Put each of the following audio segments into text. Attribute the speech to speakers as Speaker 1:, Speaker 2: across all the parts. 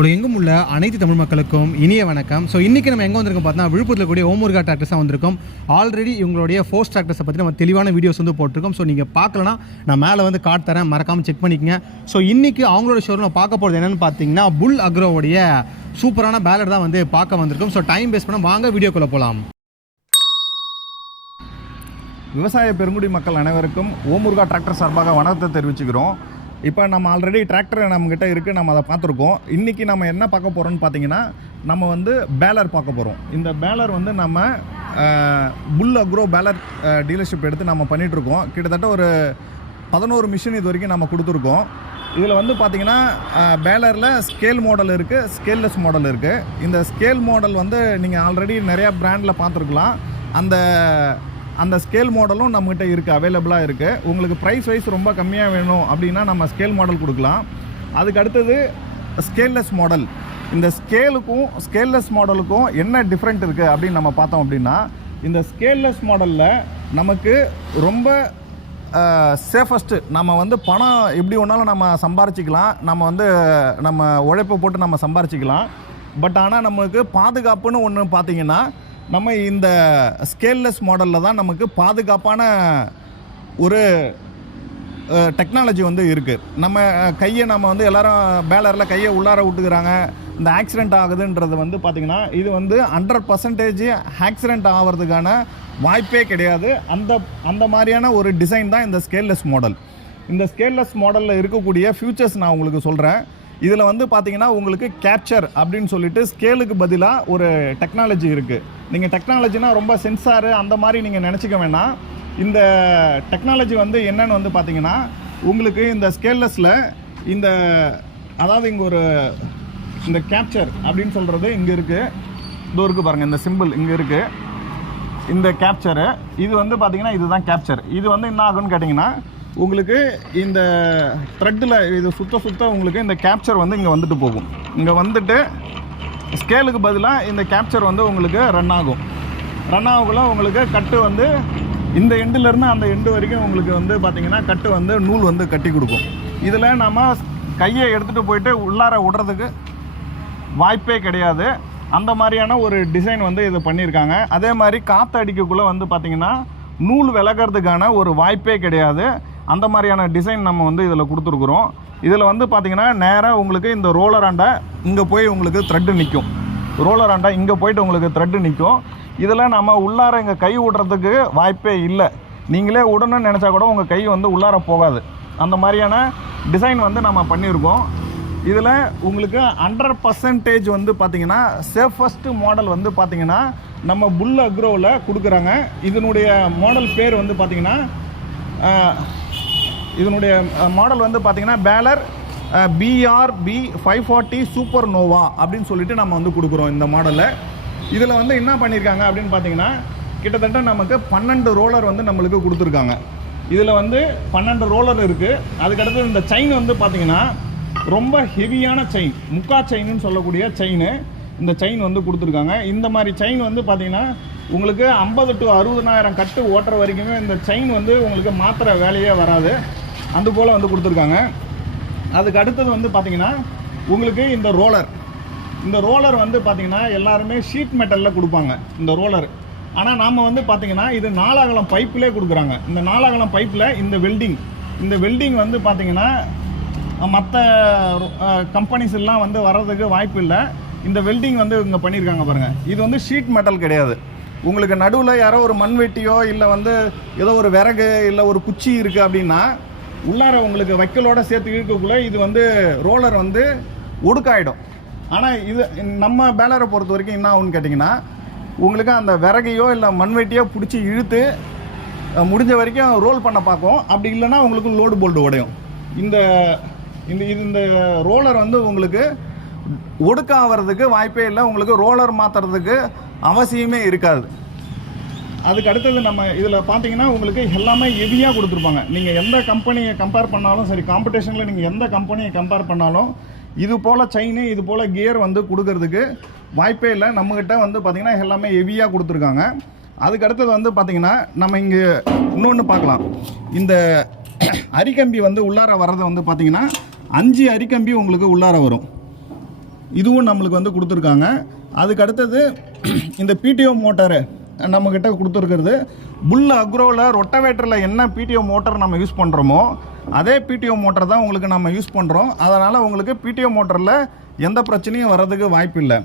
Speaker 1: உலகெங்கும் உள்ள அனைத்து தமிழ் மக்களுக்கும் இனிய வணக்கம். ஸோ இன்றைக்கி நம்ம எங்கே வந்திருக்கோம் பார்த்தா விழுப்புரத்தில் கூடிய ஓமுருகா டிராக்டர்ஸாக வந்திருக்கோம். ஆல்ரெடி இவங்களுடைய ஃபோர்ஸ் டிராக்டர்ஸை பற்றி நம்ம தெளிவான வீடியோஸ் வந்து போட்டிருக்கோம். ஸோ நீங்கள் பார்க்கலனா நான் மேலே வந்து காட் தரேன். மறக்காமல் செக் பண்ணிக்கங்க. ஸோ இன்றைக்கி அவங்களோட ஷோரூமில் பார்க்க போகிறது என்னென்னு பார்த்தீங்கன்னா புல் அக்ரோவுடைய சூப்பரான பேலர் தான் வந்து பார்க்க வந்திருக்கோம். ஸோ டைம் வேஸ்ட் பண்ண வாங்க வீடியோக்குள்ளே போகலாம்
Speaker 2: விவசாய பெருங்குடி மக்கள் அனைவருக்கும் ஓமுருகா டிராக்டர் சார்பாக வணக்கத்தை தெரிவிச்சுக்கிறோம். இப்போ நம்ம ஆல்ரெடி டிராக்டர் நம்மக்கிட்ட இருக்குது நம்ம அதை பார்த்துருக்கோம். இன்றைக்கி நம்ம என்ன பார்க்க போகிறோம்னு பார்த்தீங்கன்னா நம்ம வந்து பேலர் பார்க்க போகிறோம் இந்த பேலர் வந்து நம்ம புல் அக்ரோ பேலர் டீலர்ஷிப் எடுத்து நம்ம பண்ணிகிட்ருக்கோம் கிட்டத்தட்ட ஒரு பதினோரு மிஷின் இது வரைக்கும் நம்ம கொடுத்துருக்கோம். இதில் வந்து பார்த்தீங்கன்னா பேலரில் ஸ்கேல் மாடல் இருக்குது ஸ்கேல்லெஸ் மாடல் இருக்குது இந்த ஸ்கேல் மாடல் வந்து நீங்கள் ஆல்ரெடி நிறையா ப்ராண்டில் பார்த்துருக்கலாம். அந்த அந்த ஸ்கேல் மாடலும் நம்மகிட்ட இருக்குது அவைலபிளாக இருக்குது உங்களுக்கு ப்ரைஸ் வைஸ் ரொம்ப கம்மியாக வேணும் அப்படின்னா நம்ம ஸ்கேல் மாடல் கொடுக்கலாம். அதுக்கு அடுத்தது ஸ்கேல்லெஸ் மாடல் இந்த ஸ்கேலுக்கும் ஸ்கேல்லெஸ் மாடலுக்கும் என்ன டிஃப்ரெண்ட் இருக்குது அப்படின்னு நம்ம பார்த்தோம் அப்படின்னா இந்த ஸ்கேல்லெஸ் மாடலில் நமக்கு ரொம்ப சேஃபஸ்ட்டு நம்ம வந்து பணம் எப்படி ஒன்றாலும் நம்ம சம்பாரிச்சிக்கலாம். நம்ம வந்து நம்ம உழைப்பை போட்டு நம்ம சம்பாரிச்சிக்கலாம். பட் ஆனால் நமக்கு பாதுகாப்புன்னு ஒன்று பார்த்தீங்கன்னா நம்ம இந்த ஸ்கேல்லெஸ் மாடலில் தான் நமக்கு பாதுகாப்பான ஒரு டெக்னாலஜி வந்து இருக்குது நம்ம கையை நம்ம வந்து எல்லாரும் பேலரில் கையை உள்ளார விட்டுக்கிறாங்க. இந்த ஆக்சிடென்ட் ஆகுதுன்றது வந்து பார்த்திங்கன்னா இது வந்து ஹண்ட்ரட் பர்சன்டேஜ் ஆக்சிடென்ட் ஆகிறதுக்கான வாய்ப்பே கிடையாது. அந்த அந்த மாதிரியான ஒரு டிசைன் தான் இந்த ஸ்கேல்லெஸ் மாடல் இந்த ஸ்கேல்லெஸ் மாடலில் இருக்கக்கூடிய ஃபியூச்சர்ஸ் நான் உங்களுக்கு சொல்கிறேன் இதில் வந்து பார்த்திங்கன்னா உங்களுக்கு கேப்சர் அப்படின்னு சொல்லிட்டு ஸ்கேலுக்கு பதிலாக ஒரு டெக்னாலஜி இருக்குது நீங்கள் டெக்னாலஜினா ரொம்ப சென்சாரு அந்த மாதிரி நீங்கள் நினச்சிக்க வேணாம். இந்த டெக்னாலஜி வந்து என்னன்னு வந்து பார்த்தீங்கன்னா உங்களுக்கு இந்த ஸ்கேல்லஸில் இந்த அதாவது இங்கே ஒரு இந்த கேப்சர் அப்படின்னு சொல்கிறது இங்கே இருக்குது இதோ இருக்குது பாருங்கள் இந்த சிம்பிள் இங்கே இருக்குது இந்த கேப்சரு இது வந்து பார்த்திங்கன்னா இதுதான் கேப்சர் இது வந்து என்ன ஆகும்னு கேட்டிங்கன்னா உங்களுக்கு இந்த த்ரெட்டில் இது சுத்த சுத்த உங்களுக்கு இந்த கேப்சர் வந்து இங்கே வந்துட்டு போகும். இங்கே வந்துட்டு ஸ்கேலுக்கு பதிலாக இந்த கேப்சர் வந்து உங்களுக்கு ரன் ஆகும். ரன் ஆகக்குள்ள உங்களுக்கு கட்டு வந்து இந்த எண்டுலேருந்து அந்த எண்டு வரைக்கும் உங்களுக்கு வந்து பார்த்தீங்கன்னா கட்டு வந்து நூல் வந்து கட்டி கொடுக்கும். இதில் நம்ம கையை எடுத்துகிட்டு போயிட்டு உள்ளார விடுறதுக்கு வாய்ப்பே கிடையாது. அந்த மாதிரியான ஒரு டிசைன் வந்து இது பண்ணியிருக்காங்க. அதே மாதிரி காற்று அடிக்கக்குள்ளே வந்து பார்த்திங்கன்னா நூல் விலகிறதுக்கான ஒரு வாய்ப்பே கிடையாது. அந்த மாதிரியான டிசைன் நம்ம வந்து இதில் கொடுத்துருக்குறோம். இதில் வந்து பார்த்திங்கன்னா நேராக உங்களுக்கு இந்த ரோலர் ஆண்டை இங்கே போய் உங்களுக்கு த்ரெட்டு நிற்கும் ரோலர் ஆண்டா இங்கே போயிட்டு உங்களுக்கு த்ரெட்டு நிற்கும் இதில் நம்ம உள்ளார இங்கே கை விடுறதுக்கு வாய்ப்பே இல்லை. நீங்களே விடணும்னு நினச்சா கூட உங்கள் கை வந்து உள்ளார போகாது. அந்த மாதிரியான டிசைன் வந்து நம்ம பண்ணியிருக்கோம். இதில் உங்களுக்கு ஹண்ட்ரட் பர்சன்டேஜ் வந்து பார்த்திங்கன்னா சேஃபஸ்ட்டு மாடல் வந்து பார்த்திங்கன்னா நம்ம புல் அக்ரோவில் கொடுக்குறாங்க. இதனுடைய மாடல் பேர் வந்து பார்த்திங்கன்னா இதனுடைய மாடல் வந்து பார்த்தீங்கன்னா baler BRP five forty super nova அப்படின்னு சொல்லிட்டு நம்ம வந்து கொடுக்குறோம் இந்த மாடலில் இதில் வந்து என்ன பண்ணியிருக்காங்க அப்படின்னு பார்த்தீங்கன்னா கிட்டத்தட்ட நமக்கு பன்னெண்டு ரோலர் வந்து நம்மளுக்கு கொடுத்துருக்காங்க. இதில் வந்து பன்னெண்டு ரோலர் இருக்குது அதுக்கடுத்து இந்த செயின் வந்து பார்த்தீங்கன்னா ரொம்ப ஹெவியான செயின் முக்கா செயின்னு சொல்லக்கூடிய செயின் இந்த செயின் வந்து கொடுத்துருக்காங்க. இந்த மாதிரி செயின் வந்து பார்த்தீங்கன்னா உங்களுக்கு ஐம்பது டு அறுபதனாயிரம் கட்டு ஓட்டுற வரைக்குமே இந்த செயின் வந்து உங்களுக்கு மாத்திர வேலையே வராது. அது போல் வந்து கொடுத்துருக்காங்க. அதுக்கு அடுத்தது வந்து பார்த்தீங்கன்னா உங்களுக்கு இந்த ரோலர் இந்த ரோலர் வந்து பார்த்தீங்கன்னா எல்லாருமே ஷீட் மெட்டலில் கொடுப்பாங்க இந்த ரோலர் ஆனால் நாம் வந்து பார்த்தீங்கன்னா இது நாலாகலம் பைப்பிலே கொடுக்குறாங்க. இந்த நாலாகலம் பைப்பில் இந்த வெல்டிங் இந்த வெல்டிங் வந்து பார்த்திங்கன்னா மற்ற கம்பெனிஸ் எல்லாம் வந்து வர்றதுக்கு வாய்ப்பு இல்லை. இந்த வெல்டிங் வந்து இங்கே பண்ணியிருக்காங்க பாருங்கள் இது வந்து ஷீட் மெட்டல் கிடையாது. உங்களுக்கு நடுவில் யாரோ ஒரு மண்வெட்டியோ இல்லை வந்து ஏதோ ஒரு விறகு இல்லை ஒரு குச்சி இருக்குது அப்படின்னா உள்ளார உங்களுக்கு வைக்கலோட சேர்த்து இழுக்கக்குள்ள இது வந்து ரோலர் வந்து ஒடுக்காயிடும். ஆனால் இது நம்ம பேலரை பொறுத்த வரைக்கும் என்ன ஆகுன்னு கேட்டிங்கன்னா உங்களுக்கு அந்த விறகையோ இல்லை மண்வெட்டியோ பிடிச்சி இழுத்து முடிஞ்ச வரைக்கும் ரோல் பண்ண பார்க்கும். அப்படி இல்லைன்னா உங்களுக்கு லோடு போல்டு உடையும். இந்த இந்த இது இந்த ரோலர் வந்து உங்களுக்கு ஒடுக்காகிறதுக்கு வாய்ப்பே இல்லை. உங்களுக்கு ரோலர் மாற்றுறதுக்கு அவசியமே இருக்காது. அதுக்கு அடுத்தது நம்ம இதில் பார்த்தீங்கன்னா உங்களுக்கு எல்லாமே ஹெவியாக கொடுத்துருப்பாங்க. நீங்கள் எந்த கம்பெனியை கம்பேர் பண்ணாலும் சரி காம்படிஷனில் நீங்கள் எந்த கம்பெனியை கம்பேர் பண்ணாலும் இது போல் செயின் இது போல் கியர் வந்து கொடுக்கறதுக்கு வாய்ப்பே இல்லை. நம்மக்கிட்ட வந்து பார்த்திங்கன்னா எல்லாமே ஹெவியாக கொடுத்துருக்காங்க. அதுக்கு அடுத்தது வந்து பார்த்திங்கன்னா நம்ம இங்கே இன்னொன்று பார்க்கலாம். இந்த அரிக்கம்பி வந்து உள்ளார வர்றதை வந்து பார்த்திங்கன்னா அஞ்சு அரிக்கம்பி உங்களுக்கு உள்ளார வரும். இதுவும் நம்மளுக்கு வந்து கொடுத்துருக்காங்க. அதுக்கு அடுத்தது இந்த பிடிஓ மோட்டாரு நம்மக்கிட்ட கொடுத்துருக்கிறது. புல் அக்ரோவில் ரொட்டவேட்டரில் என்ன பிடிஓ மோட்டர் நம்ம யூஸ் பண்ணுறோமோ அதே பிடிஓ மோட்டர் தான் உங்களுக்கு நம்ம யூஸ் பண்ணுறோம் அதனால் உங்களுக்கு பிடிஓ மோட்டரில் எந்த பிரச்சனையும் வர்றதுக்கு வாய்ப்பு இல்லை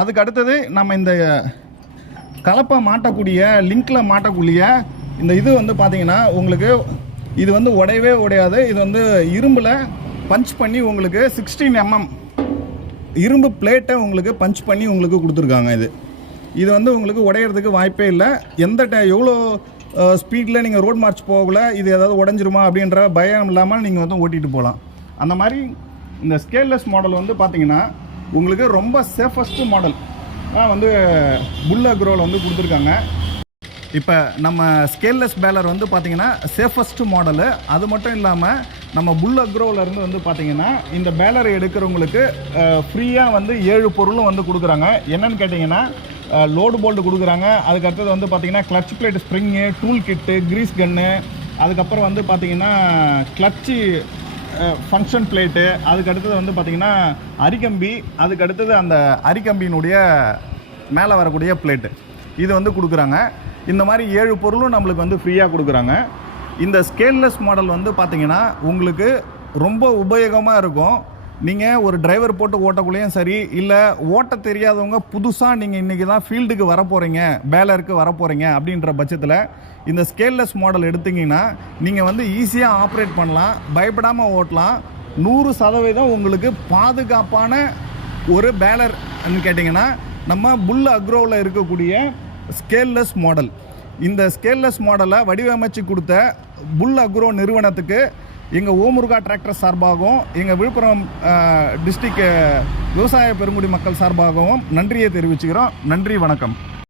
Speaker 2: அதுக்கு அடுத்தது நம்ம இந்த கலப்பை மாட்டக்கூடிய லிங்க்கில் மாட்டக்கூடிய இந்த இது வந்து பார்த்தீங்கன்னா உங்களுக்கு இது வந்து உடையவே உடையாது. இது வந்து இரும்பில் பஞ்ச் பண்ணி உங்களுக்கு சிக்ஸ்டீன் எம்எம் இரும்பு பிளேட்டை உங்களுக்கு பஞ்ச் பண்ணி உங்களுக்கு கொடுத்துருக்காங்க இது. இது வந்து உங்களுக்கு உடையிறதுக்கு வாய்ப்பே இல்லை. எந்த டை எவ்வளோ ஸ்பீடில் நீங்கள் ரோட் மார்ச் போகல இது ஏதாவது உடஞ்சிருமா அப்படின்ற பயம் இல்லாமல் நீங்கள் வந்து ஓட்டிகிட்டு போகலாம். அந்த மாதிரி இந்த ஸ்கேல்லெஸ் மாடல் வந்து பார்த்தீங்கன்னா உங்களுக்கு ரொம்ப சேஃபஸ்ட்டு மாடல் தான் வந்து புல் அக்ரோவில் வந்து கொடுத்துருக்காங்க. இப்போ நம்ம ஸ்கேல்லெஸ் பேலர் வந்து பார்த்தீங்கன்னா சேஃபஸ்ட்டு மாடலு அது மட்டும் இல்லாமல் நம்ம புல் குரோவிலேருந்து வந்து பார்த்தீங்கன்னா இந்த பேலரை எடுக்கிறவங்களுக்கு ஃப்ரீயாக வந்து ஏழு பொருளும் வந்து கொடுக்குறாங்க. என்னென்னு கேட்டிங்கன்னா லோடு போல்டு கொடுக்குறாங்க. அதுக்கு அடுத்தது வந்து பார்த்தீங்கன்னா clutch plate spring tool kit grease gun அதுக்கப்புறம் வந்து பார்த்தீங்கன்னா கிளச்சு ஃபங்க்ஷன் பிளேட்டு அதுக்கு அடுத்தது வந்து பார்த்தீங்கன்னா அரிக்கம்பி அதுக்கு அடுத்தது அந்த அரிக்கம்பியினுடைய மேலே வரக்கூடிய பிளேட்டு இது வந்து கொடுக்குறாங்க. இந்த மாதிரி ஏழு பொருளும் நம்மளுக்கு வந்து ஃப்ரீயாக கொடுக்குறாங்க. இந்த ஸ்கேல்லெஸ் மாடல் வந்து பார்த்திங்கன்னா உங்களுக்கு ரொம்ப உபயோகமாக இருக்கும். நீங்கள் ஒரு டிரைவர் போட்டு ஓட்டக்குள்ளேயும் சரி இல்லை ஓட்ட தெரியாதவங்க புதுசாக நீங்கள் இன்றைக்கி தான் ஃபீல்டுக்கு வர போகிறீங்க பேலருக்கு வர போகிறீங்க அப்படின்ற பட்சத்தில் இந்த ஸ்கேல்லெஸ் மாடல் எடுத்தீங்கன்னா நீங்கள் வந்து ஈஸியாக ஆப்ரேட் பண்ணலாம் பயப்படாமல் ஓட்டலாம். நூறு சதவீதம் உங்களுக்கு பாதுகாப்பான ஒரு பேலர்னு கேட்டிங்கன்னா நம்ம புல் அக்ரோவில் இருக்கக்கூடிய ஸ்கேல்லெஸ் மாடல் இந்த ஸ்கேல்லெஸ் மாடலை வடிவமைச்சு கொடுத்த புல் அக்ரோ நிறுவனத்துக்கு எங்கள் ஓமுருகா டிராக்டர் சார்பாகவும் எங்கள் விழுப்புரம் டிஸ்ட்ரிக்ட் விவசாய பெருங்குடி மக்கள் சார்பாகவும் நன்றியை தெரிவிச்சுக்கிறோம். நன்றி வணக்கம்.